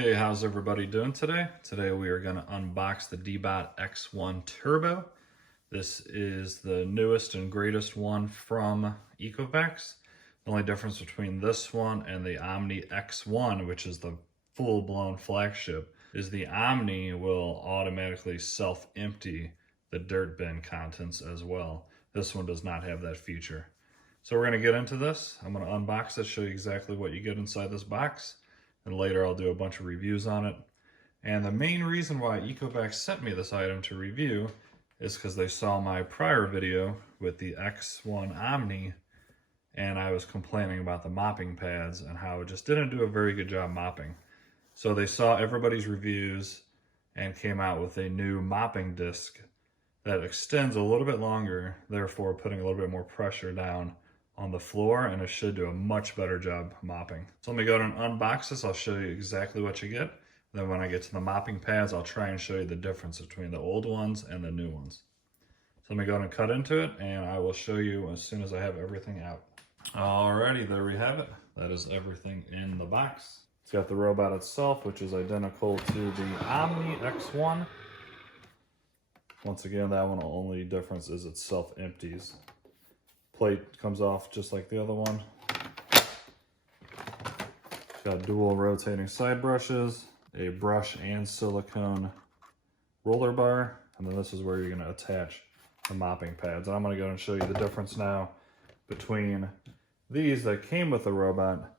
Hey, how's everybody doing today? Today we are going to unbox the Deebot X1 Turbo. This is the newest and greatest one from Ecovacs. The only difference between this one and the Omni X1, which is the full-blown flagship, is the Omni will automatically self-empty the dirt bin contents as well. This one does not have that feature. So we're going to get into this. I'm going to unbox it, show you exactly what you get inside this box. And later I'll do a bunch of reviews on it. And the main reason why Ecovacs sent me this item to review is because they saw my prior video with the X1 Omni and I was complaining about the mopping pads and how it just didn't do a very good job mopping. So they saw everybody's reviews and came out with a new mopping disc that extends a little bit longer, therefore putting a little bit more pressure down on the floor, and it should do a much better job mopping. So let me go ahead and unbox this. I'll show you exactly what you get. Then when I get to the mopping pads, I'll try and show you the difference between the old ones and the new ones. So let me go ahead and cut into it, and I will show you as soon as I have everything out. Alrighty, there we have it. That is everything in the box. It's got the robot itself, which is identical to the Omni X1. Once again, that one, the only difference is it self-empties. Plate comes off just like the other one. It's got dual rotating side brushes, a brush and silicone roller bar, and then this is where you're going to attach the mopping pads. And I'm going to go and show you the difference now between these that came with the robot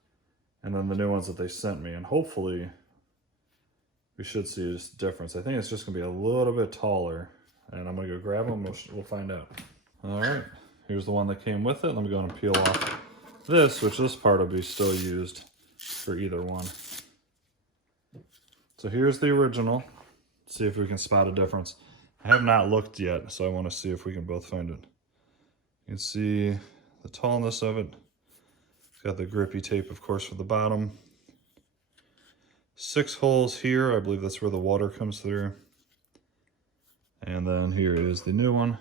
and then the new ones that they sent me. And hopefully we should see this difference. I think it's just going to be a little bit taller, and I'm going to go grab them. We'll find out. All right. Here's the one that came with it. Let me go and peel off this, which this part will be still used for either one. So here's the original. Let's see if we can spot a difference. I have not looked yet, so I want to see if we can both find it. You can see the tallness of it. It's got the grippy tape, of course, for the bottom. 6 holes here. I believe that's where the water comes through. And then here is the new one.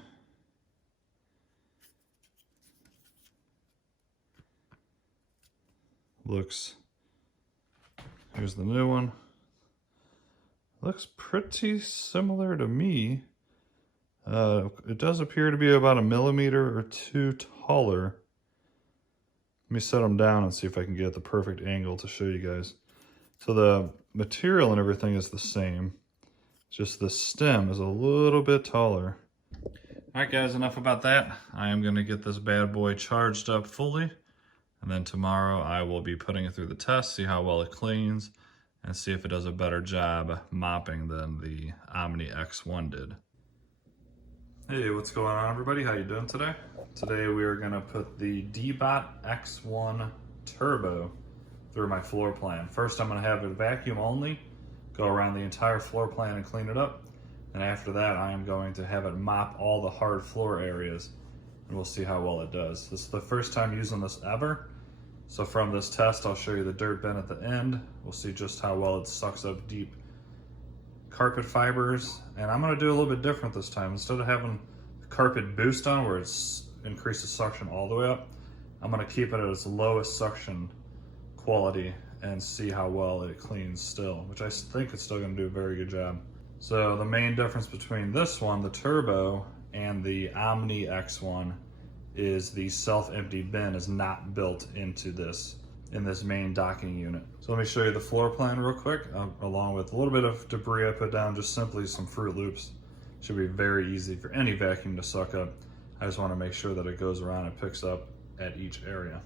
Here's the new one. Looks pretty similar to me. It does appear to be about 1 millimeter or 2 taller. Let me set them down and see if I can get the perfect angle to show you guys. So the material and everything is the same. Just the stem is a little bit taller. All right, guys, enough about that. I am going to get this bad boy charged up fully. And then tomorrow I will be putting it through the test, see how well it cleans, and see if it does a better job mopping than the Omni X1 did. Hey, what's going on, everybody? How you doing today? Today we are going to put the Deebot X1 Turbo through my floor plan. First, I'm going to have it vacuum only, go around the entire floor plan and clean it up. And after that, I am going to have it mop all the hard floor areas, and we'll see how well it does. This is the first time using this ever. So from this test, I'll show you the dirt bin at the end. We'll see just how well it sucks up deep carpet fibers. And I'm gonna do a little bit different this time. Instead of having the carpet boost on where it's increases suction all the way up, I'm gonna keep it at its lowest suction quality and see how well it cleans still, which I think it's still gonna do a very good job. So the main difference between this one, the Turbo, and the Omni X1 is the self-empty bin is not built into this in this main docking unit. So let me show you the floor plan real quick, along with a little bit of debris I put down, just simply some Fruit Loops. Should be very easy for any vacuum to suck up. I just want to make sure that it goes around and picks up at each area.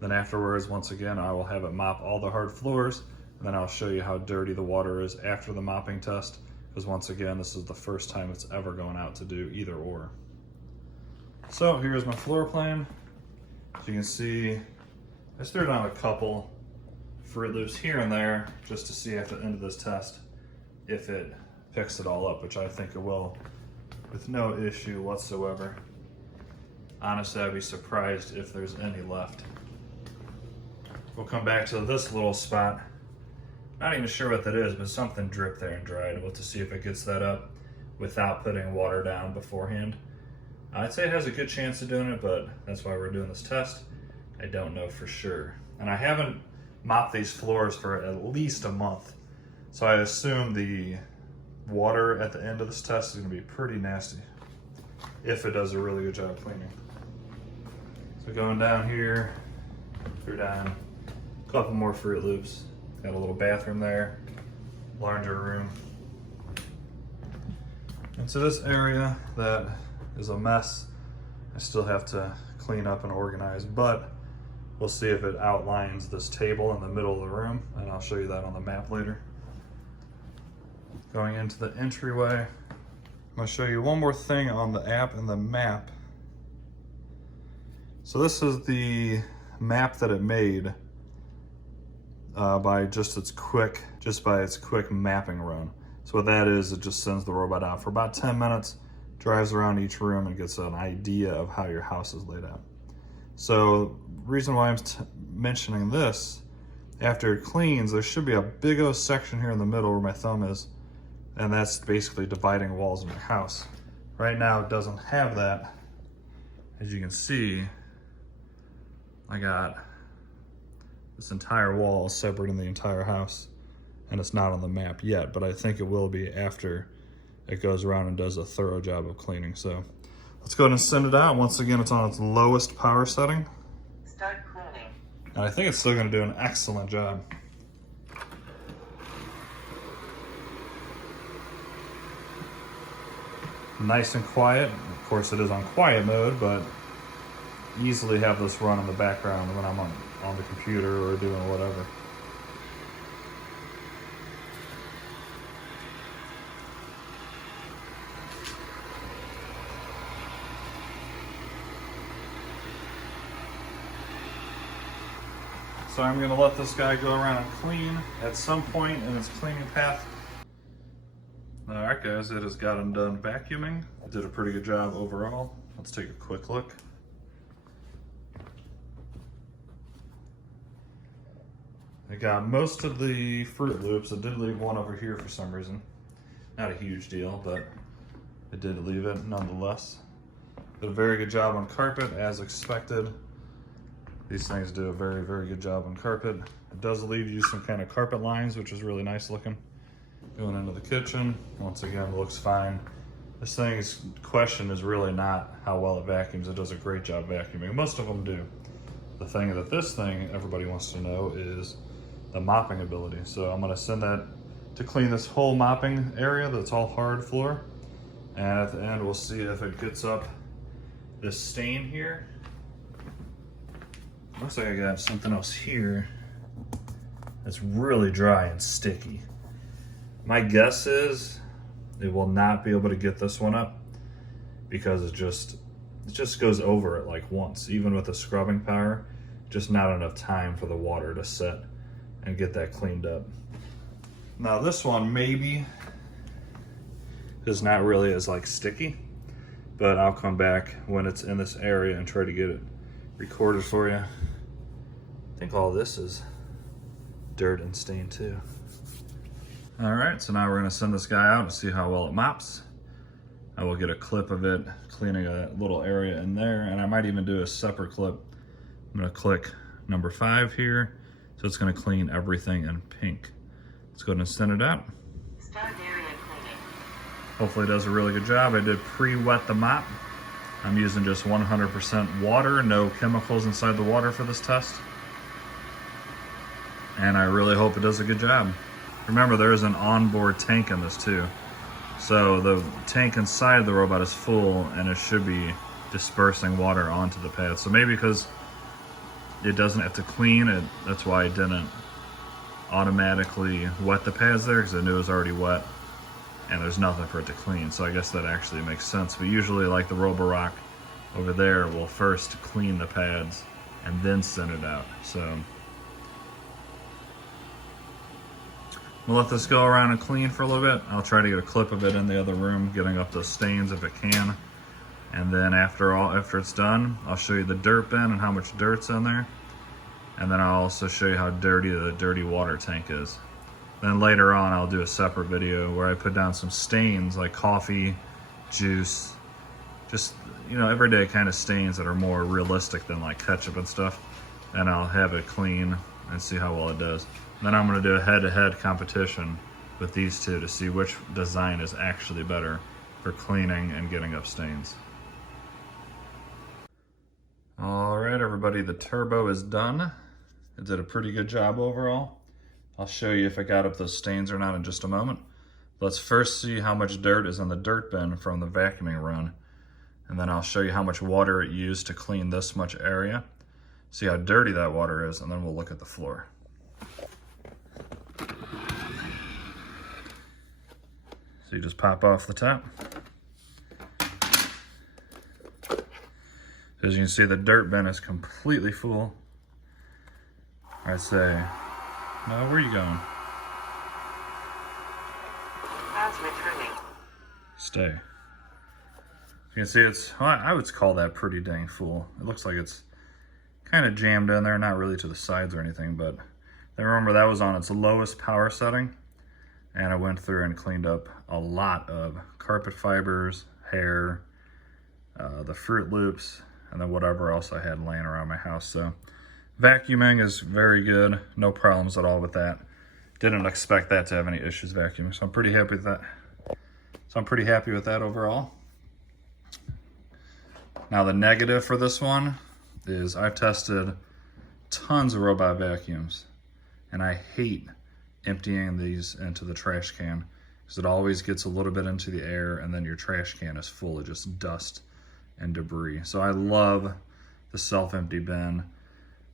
Then afterwards, once again, I will have it mop all the hard floors, and then I'll show you how dirty the water is after the mopping test, because once again, this is the first time it's ever going out to do either or. So here's my floor plan. As you can see, I just threw down a couple Fruit Loops here and there just to see at the end of this test if it picks it all up, which I think it will with no issue whatsoever. Honestly, I'd be surprised if there's any left. We'll come back to this little spot. Not even sure what that is, but something dripped there and dried. We'll have to see if it gets that up without putting water down beforehand. I'd say it has a good chance of doing it, but that's why we're doing this test. I don't know for sure. And I haven't mop these floors for at least a month. So I assume the water at the end of this test is gonna be pretty nasty if it does a really good job cleaning. So going down here, through down, a couple more Fruit Loops. Got a little bathroom there, larger room. And so this area that is a mess, I still have to clean up and organize, but we'll see if it outlines this table in the middle of the room, and I'll show you that on the map later. Going into the entryway, I'm gonna show you one more thing on the app and the map. So this is the map that it made by its quick mapping run. So what that is, it just sends the robot out for about 10 minutes, drives around each room and gets an idea of how your house is laid out. So reason why I'm mentioning this, after it cleans, there should be a big old section here in the middle where my thumb is, and that's basically dividing walls in your house. Right now it doesn't have that. As you can see, I got this entire wall separating the entire house, and it's not on the map yet, but I think it will be after it goes around and does a thorough job of cleaning. So let's go ahead and send it out. Once again, it's on its lowest power setting. Start cleaning. And I think it's still gonna do an excellent job. Nice and quiet. Of course it is on quiet mode, but easily have this run in the background when I'm on the computer or doing whatever. So I'm gonna let this guy go around and clean at some point in its cleaning path. All right guys, it has gotten done vacuuming. It did a pretty good job overall. Let's take a quick look. I got most of the Fruit Loops. I did leave one over here for some reason. Not a huge deal, but I did leave it nonetheless. Did a very good job on carpet as expected. These things do a very, very good job on carpet. It does leave you some kind of carpet lines, which is really nice looking. Going into the kitchen, once again, it looks fine. This thing's question is really not how well it vacuums. It does a great job vacuuming. Most of them do. The thing that this thing everybody wants to know is the mopping ability. So I'm gonna send that to clean this whole mopping area that's all hard floor. And at the end, we'll see if it gets up this stain here. Looks like I got something else here that's really dry and sticky. My guess is it will not be able to get this one up because it just goes over it like once. Even with the scrubbing power, just not enough time for the water to set and get that cleaned up. Now this one maybe is not really as like sticky, but I'll come back when it's in this area and try to get it recorded for you. I think all this is dirt and stain too. All right, so now we're gonna send this guy out and see how well it mops. I will get a clip of it cleaning a little area in there, and I might even do a separate clip. I'm gonna click number 5 here, so it's gonna clean everything in pink. Let's go ahead and send it out. Start area cleaning. Hopefully it does a really good job. I did pre-wet the mop. I'm using just 100% water, no chemicals inside the water for this test. And I really hope it does a good job. Remember, there is an onboard tank in this too. So the tank inside the robot is full and it should be dispersing water onto the pad. So maybe because it doesn't have to clean it, that's why it didn't automatically wet the pads there, because I knew it was already wet and there's nothing for it to clean. So I guess that actually makes sense. But usually, like the Roborock over there, will first clean the pads and then send it out. So we'll let this go around and clean for a little bit. I'll try to get a clip of it in the other room, getting up those stains if it can. And then after it's done, I'll show you the dirt bin and how much dirt's in there. And then I'll also show you how dirty the dirty water tank is. Then later on, I'll do a separate video where I put down some stains like coffee, juice, just, you know, everyday kind of stains that are more realistic than like ketchup and stuff. And I'll have it clean and see how well it does. Then I'm gonna do a head-to-head competition with these two to see which design is actually better for cleaning and getting up stains. All right, everybody, the turbo is done. It did a pretty good job overall. I'll show you if it got up those stains or not in just a moment. Let's first see how much dirt is in the dirt bin from the vacuuming run. And then I'll show you how much water it used to clean this much area. See how dirty that water is, and then we'll look at the floor. So you just pop off the top. As you can see, the dirt bin is completely full. I say, no, where are you going? As returning. Stay. You can see it's, I would call that pretty dang full. It looks like it's kind of jammed in there, not really to the sides or anything, but then remember that was on its lowest power setting, and I went through and cleaned up a lot of carpet fibers, hair, the Fruit Loops, and then whatever else I had laying around my house. So vacuuming is very good. No problems at all with that. Didn't expect that to have any issues vacuuming, so I'm pretty happy with that. Overall. Now the negative for this one is I've tested tons of robot vacuums, and I hate emptying these into the trash can because it always gets a little bit into the air, and then your trash can is full of just dust and debris. So I love the self-empty bin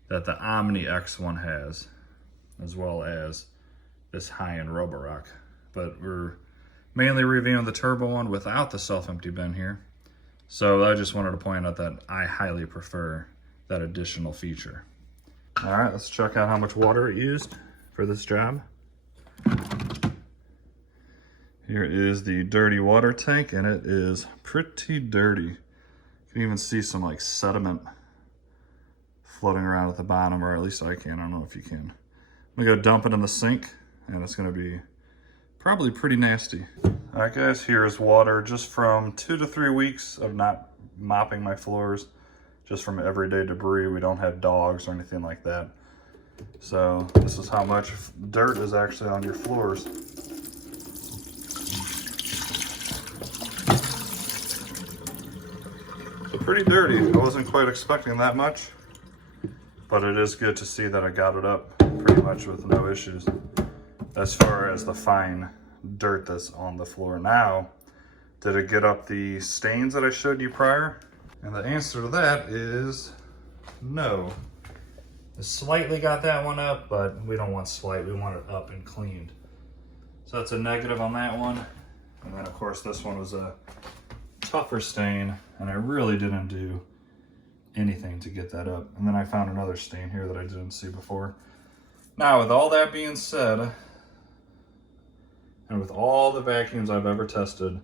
that the Omni X one has, as well as this high-end Roborock. But we're mainly reviewing the turbo one without the self-empty bin here. So I just wanted to point out that I highly prefer that additional feature. All right, let's check out how much water it used for this job. Here is the dirty water tank, and it is pretty dirty. You can even see some like sediment floating around at the bottom, or at least I can. I don't know if you can. I'm gonna go dump it in the sink, and it's gonna be probably pretty nasty. All right, guys, here's water just from 2 to 3 weeks of not mopping my floors, just from everyday debris. We don't have dogs or anything like that. So this is how much dirt is actually on your floors. So pretty dirty. I wasn't quite expecting that much, but it is good to see that I got it up pretty much with no issues as far as the fine dirt that's on the floor. Now, did it get up the stains that I showed you prior? And the answer to that is no. It slightly got that one up, but we don't want slight, we want it up and cleaned. So that's a negative on that one. And then of course this one was a tougher stain, and I really didn't do anything to get that up. And then I found another stain here that I didn't see before. Now, with all that being said, and with all the vacuums I've ever tested,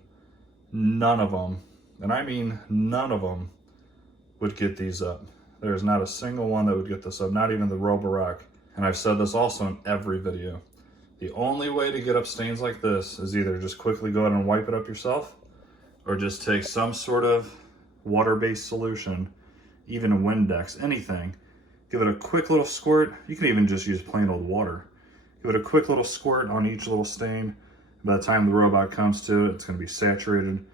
none of them, and I mean none of them, would get these up. There's not a single one that would get this up, not even the Roborock. And I've said this also in every video. The only way to get up stains like this is either just quickly go ahead and wipe it up yourself, or just take some sort of water-based solution, even a Windex, anything, give it a quick little squirt. You can even just use plain old water. Give it a quick little squirt on each little stain. By the time the robot comes to it, it's going to be saturated,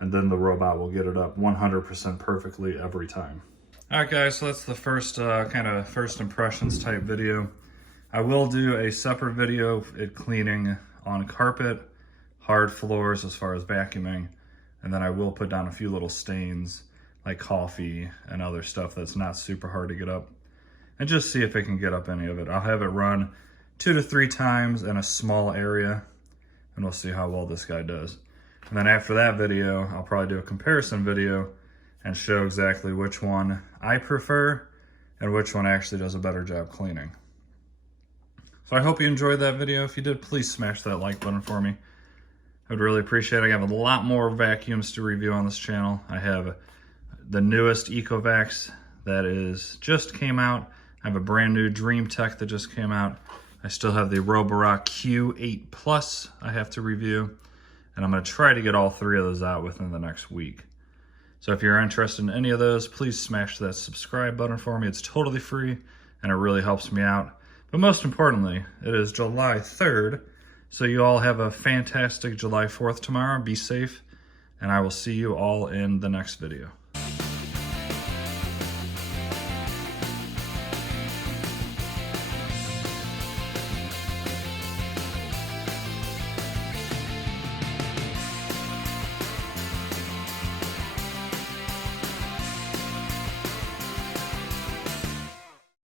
and then the robot will get it up 100% perfectly every time. All right, guys, so that's the first kind of first impressions type video. I will do a separate video of it cleaning on carpet, hard floors as far as vacuuming, and then I will put down a few little stains like coffee and other stuff that's not super hard to get up, and just see if it can get up any of it. I'll have it run 2 to 3 times in a small area, and we'll see how well this guy does. And then after that video, I'll probably do a comparison video and show exactly which one I prefer and which one actually does a better job cleaning. So I hope you enjoyed that video. If you did, please smash that like button for me. I would really appreciate it. I have a lot more vacuums to review on this channel. I have the newest Ecovacs that is just came out. I have a brand new Dream Tech that just came out. I still have the Roborock Q8 Plus I have to review, and I'm gonna try to get all 3 of those out within the next week. So if you're interested in any of those, please smash that subscribe button for me. It's totally free, and it really helps me out. But most importantly, it is July 3rd, so you all have a fantastic July 4th tomorrow. Be safe, and I will see you all in the next video.